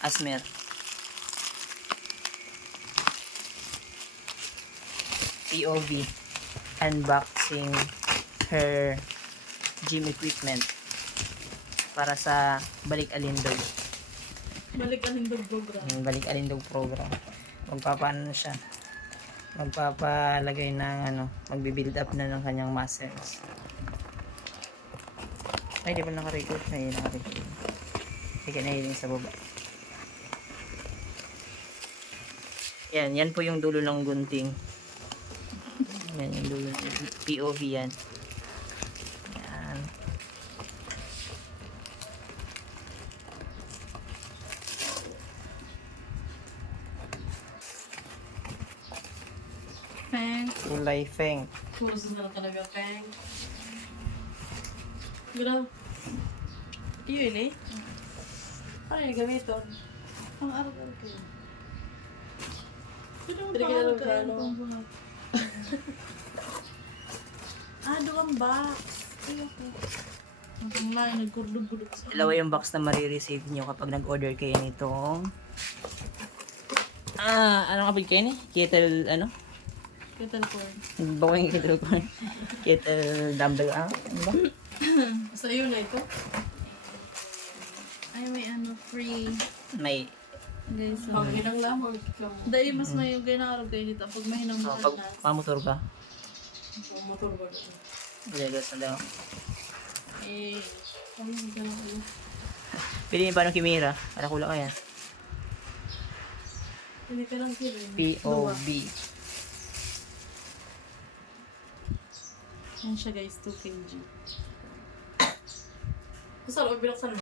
Asmer. POV. Unboxing her gym equipment para sa Balik Alindog. Balik Alindog program. Balik Alindog program. Magpapaano siya? Magpapalagay ng magbi-build up na ng kanyang muscles. Ay, di ba naka-record? Ay, naka-record. Sige, nahiling sa baba. Yan po yung dulo ng gunting. Yan yung dulo ng POV yan. Yan. Feng. Kulay Feng. Puso na lang talaga, Feng. Grabe. Yun eh. Paano yung gamiton? Pang araw-araw ko yun. Hindi ka nalang kano. Doon box. Ayoko. Ang nagkurdog-gurdog sa Dalawa yung box na marireceive nyo kapag nag-order kayo nitong ano kapag kayo ni? Kettle, kettle corn. Bawa yung kettle corn. Kettle dumbbell, ano ba? Sa iyo na ito? Ay, may free. May, Guys, pag ginang lamang. Dahil mas may ginarog kayo dito. Pag may hinang pag pamotor ka, motor ba na? legas na daw. Hindi ka lang kayo. Pili niyo paano kimira, para kula kaya. Hindi ka lang kayo. POV. Yan siya guys, 2 kg. Gusto ko binuksan mo.